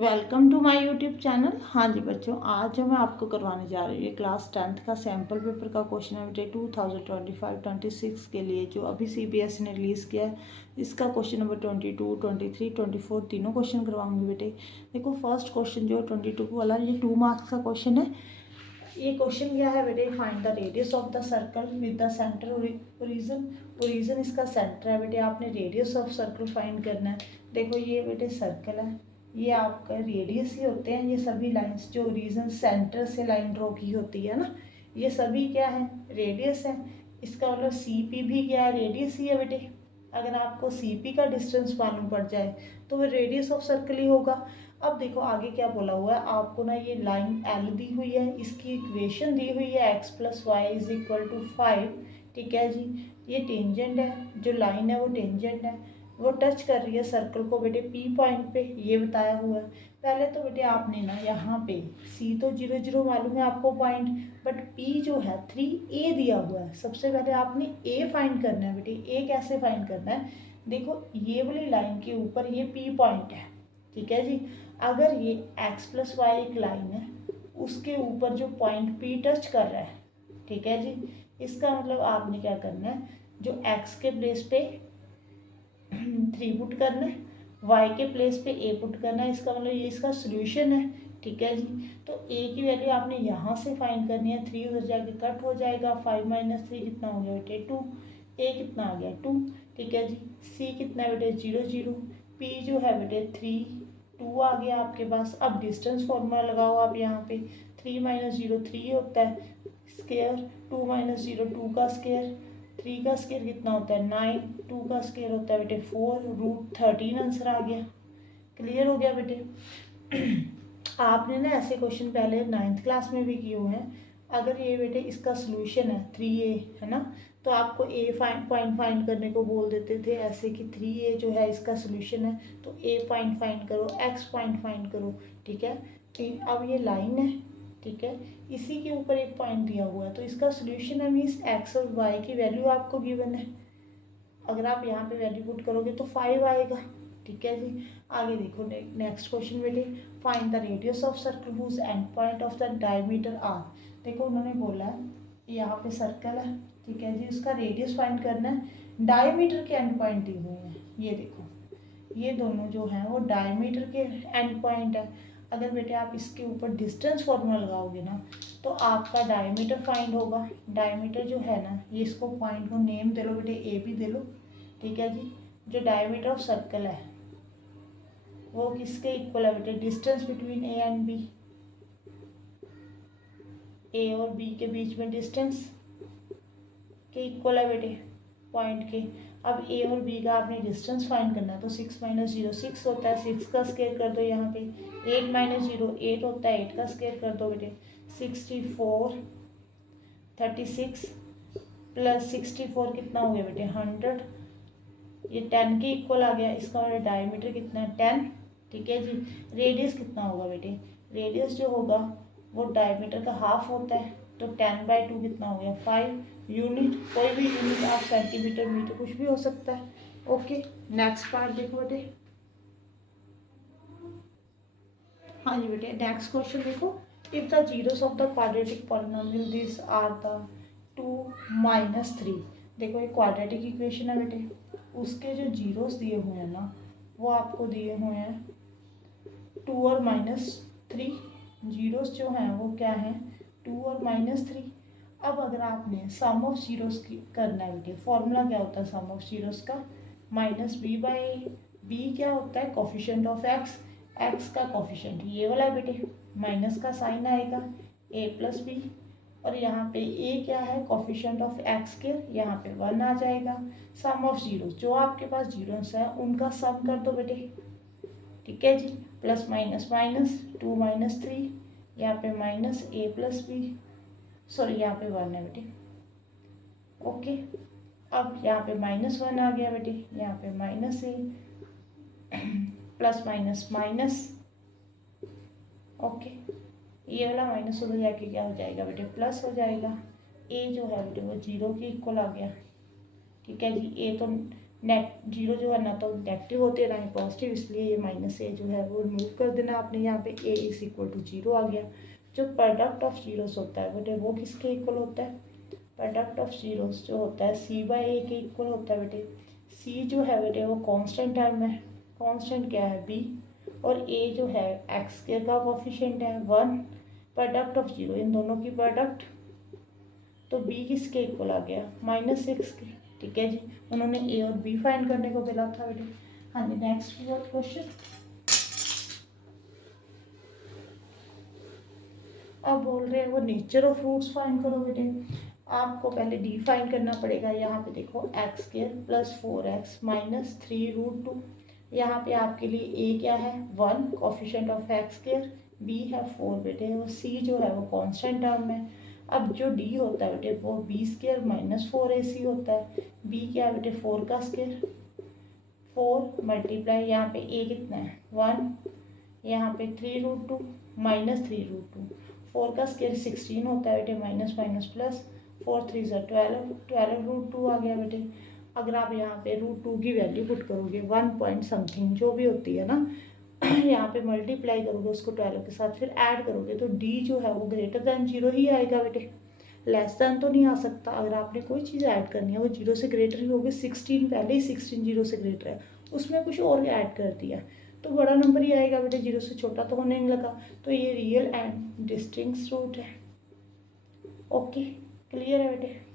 Welcome to my YouTube channel. हाँ जी बच्चों, आज जो मैं आपको करवाने जा रही हूँ ये क्लास 10th का सैम्पल पेपर का क्वेश्चन है बेटे 2025-26 के लिए, जो अभी सीबीएसई ने रिलीज़ किया है। इसका क्वेश्चन नंबर 22, 23, 24 तीनों क्वेश्चन करवाऊंगी बेटे। देखो फर्स्ट क्वेश्चन जो 22 वाला, ये 2 मार्क्स का क्वेश्चन है। ये क्वेश्चन क्या है बेटे, find the radius of the circle with the centre origin. Origin इसका सेंटर है बेटे, आपने रेडियस ऑफ सर्कल फाइंड करना है। देखो ये बेटे सर्कल है, ये आपका रेडियस ही होते हैं। ये सभी लाइंस जो रीजन सेंटर से लाइन ड्रॉ की होती है ना, ये सभी क्या है, रेडियस है। इसका मतलब सी पी भी क्या है, रेडियस ही है बेटे। अगर आपको सी पी का डिस्टेंस मालूम पड़ जाए तो वह रेडियस ऑफ सर्कल ही होगा। अब देखो आगे क्या बोला हुआ है आपको ना, ये लाइन एल दी हुई है, इसकी इक्वेशन दी हुई है x + y = 5। ठीक है जी, ये टेंजेंट है, जो लाइन है वो टेंजेंट है, वो टच कर रही है सर्कल को बेटे पी पॉइंट पे, ये बताया हुआ है। पहले तो बेटे आपने ना यहाँ पे सी तो 0 0 मालूम है आपको पॉइंट, बट पी जो है 3a दिया हुआ है। सबसे पहले आपने ए फाइंड करना है बेटे। ए कैसे फाइंड करना है, देखो ये वाली लाइन के ऊपर ये पी पॉइंट है। ठीक है जी, अगर ये x + y एक लाइन है, उसके ऊपर जो पॉइंट पी टच कर रहा है, ठीक है जी, इसका मतलब आपने क्या करना है, जो x के प्लेस पे 3 पुट करना है, y के प्लेस पे a पुट करना है। इसका मतलब ये इसका सोल्यूशन है। ठीक है जी, तो a की वैल्यू आपने यहाँ से फाइंड करनी है। 3 उधर जाके कट हो जाएगा, 5 - 3 कितना हो गया बेटे 2, a कितना आ गया 2। ठीक है जी, c कितना है बेटे 0 0, p जो है बेटे 3 2 आ गया आपके पास। अब डिस्टेंस फॉर्मूला लगाओ आप यहाँ पे, 3 - 0 3 होता है स्केयर, 2 - 0 2 का स्केयर, 3 का स्केयर कितना होता है 9, 2 का स्केयर होता है बेटे 4, √13 आंसर आ गया। क्लियर हो गया बेटे। आपने ना ऐसे क्वेश्चन पहले 9th क्लास में भी किए हुए हैं। अगर ये बेटे इसका सोल्यूशन है 3a है ना, तो आपको a पॉइंट फाइंड करने को बोल देते थे ऐसे कि 3a जो है इसका सोल्यूशन है, तो a पॉइंट फाइंड करो, x पॉइंट फाइंड करो। ठीक है, अब ये लाइन है, ठीक है, इसी के ऊपर एक पॉइंट दिया हुआ है, तो इसका सोल्यूशन है, मीन्स x और y की वैल्यू आपको गिवन है। अगर आप यहाँ पे वैल्यू पुट करोगे तो 5 आएगा। ठीक है जी, आगे देखो नेक्स्ट क्वेश्चन बेटे, find the radius of circle whose end point of the diameter are. देखो उन्होंने बोला है यहाँ पे सर्कल है, ठीक है जी, उसका रेडियस फाइंड करना है। डायमीटर के एंड पॉइंट दिए हुए हैं, ये देखो ये दोनों जो हैं वो डायमीटर के एंड पॉइंट है। अगर बेटे आप इसके ऊपर डिस्टेंस फॉर्मूला लगाओगे ना, तो आपका डायमीटर फाइंड होगा। डायमीटर जो है ना, ये इसको पॉइंट को नेम दे लो बेटे, ए भी दे लो। ठीक है जी, जो डायमीटर ऑफ सर्कल है वो किसके इक्वल है बेटे, distance between A and B, A और बी के बीच में डिस्टेंस के इक्वल है बेटे, पॉइंट के। अब ए और बी का आपने डिस्टेंस फाइंड करना है, तो 6 - 0 6 होता है, 6 का स्क्वायर कर दो यहाँ पे। 8 - 0 8 होता है, 8 का स्क्वायर कर दो बेटे। 64 36 + 64 कितना हो गया बेटे 100, ये 10 के इक्वल आ गया। इसका मतलब डायमीटर कितना है 10। ठीक है जी, रेडियस कितना होगा बेटे, रेडियस जो होगा वो डायमीटर का हाफ होता है, तो 10/2 कितना हो गया 5 यूनिट। कोई भी यूनिट आप सेंटीमीटर मीटर कुछ भी हो सकता है। ओके, नेक्स्ट पार्ट देखो बेटे। हाँ जी बेटे, नेक्स्ट क्वेश्चन देखो, if the zeros of the quadratic polynomial this are the 2 - 3। देखो ये क्वाड्रेटिक इक्वेशन है बेटे, उसके जो जीरोस दिए हुए हैं ना, वो आपको दिए हुए हैं 2 और -3। जीरोस जो हैं वो क्या हैं 2 और -3। अब अगर आपने सम ऑफ जीरोस की करना है बेटे, फॉर्मूला क्या होता है सम ऑफ जीरोस का, -b/a। b क्या होता है कोफिशिएंट ऑफ x, x का कोफिशिएंट ये वाला है बेटे, माइनस का साइन आएगा a + b, और यहाँ पे a क्या है कोफिशिएंट ऑफ x के, यहाँ पे 1 आ जाएगा। सम ऑफ जीरोस, जो आपके पास जीरोस है उनका सम कर दो बेटे। ठीक है जी, प्लस माइनस माइनस 2 - 3, यहाँ पे -a + b, सॉरी यहाँ पे 1 है बेटे। ओके, अब यहाँ पे -1 आ गया बेटे, यहाँ पे -a, plus minus minus. Okay, ये वाला माइनस उधर जाके क्या हो जाएगा बेटे प्लस हो जाएगा। a जो है बेटे वो 0 के इक्वल आ गया। ठीक है जी, a तो नेट जीरो जो है ना तो नेगेटिव होते हैं ना ही पॉजिटिव, इसलिए ये माइनस ए जो है वो रिमूव कर देना आपने। यहाँ पे ए इज इक्वल टू जीरो आ गया। जो प्रोडक्ट ऑफ जीरोस होता है बेटे वो किसके इक्वल होता है? प्रोडक्ट ऑफ जीरोस जो होता है सी बाई ए के इक्वल होता है बेटे। सी जो है बेटे वो कांस्टेंट टर्म है, कांस्टेंट क्या है बी, और ए जो है एक्स के का कोफिशिएंट है 1। प्रोडक्ट ऑफ जीरो इन दोनों की प्रोडक्ट, तो बी किसके इक्वल आ गया? -6 के। ठीक है जी, उन्होंने ए और बी फाइंड करने को बोला था बेटे। हाँ जी, नेक्स्ट क्वेश्चन। अब बोल रहे हैं वो नेचर ऑफ रूट्स फाइंड करो बेटे। आपको पहले डी फाइंड करना पड़ेगा। यहाँ पे देखो x square plus 4x minus 3√2। यहाँ पे आपके लिए ए क्या है? 1 coefficient of x square, B है 4 बेटे, और सी जो है वो कांस्टेंट टर्म है। अब जो डी होता है बेटे वो बी स्क्वायर माइनस 4ac होता है। बी क्या है बेटे? 4 का स्क्वायर, 4 मल्टीप्लाई यहाँ पे ए कितना है? 1, यहाँ पे 3√2 माइनस 3√2। 4 का स्क्वायर 16 होता है बेटे, माइनस माइनस प्लस, 4 3 ज़ा 12, 12√2 आ गया बेटे। अगर आप यहाँ पे √2 की वैल्यू पुट करोगे 1 पॉइंट समथिंग जो भी होती है ना, यहाँ पे मल्टीप्लाई करोगे उसको 12 के साथ, फिर ऐड करोगे तो डी जो है वो ग्रेटर दैन 0 ही आएगा बेटे, लेस दैन तो नहीं आ सकता। अगर आपने कोई चीज़ ऐड करनी है वो 0 से ग्रेटर ही होगी। 16 पहले ही 16 0 से ग्रेटर है, उसमें कुछ और ऐड कर दिया तो बड़ा नंबर ही आएगा बेटे, 0 से छोटा तो होने नहीं लगा। तो ये रियल एंड डिस्टिंक्ट रूट है। ओके, क्लियर है बेटे?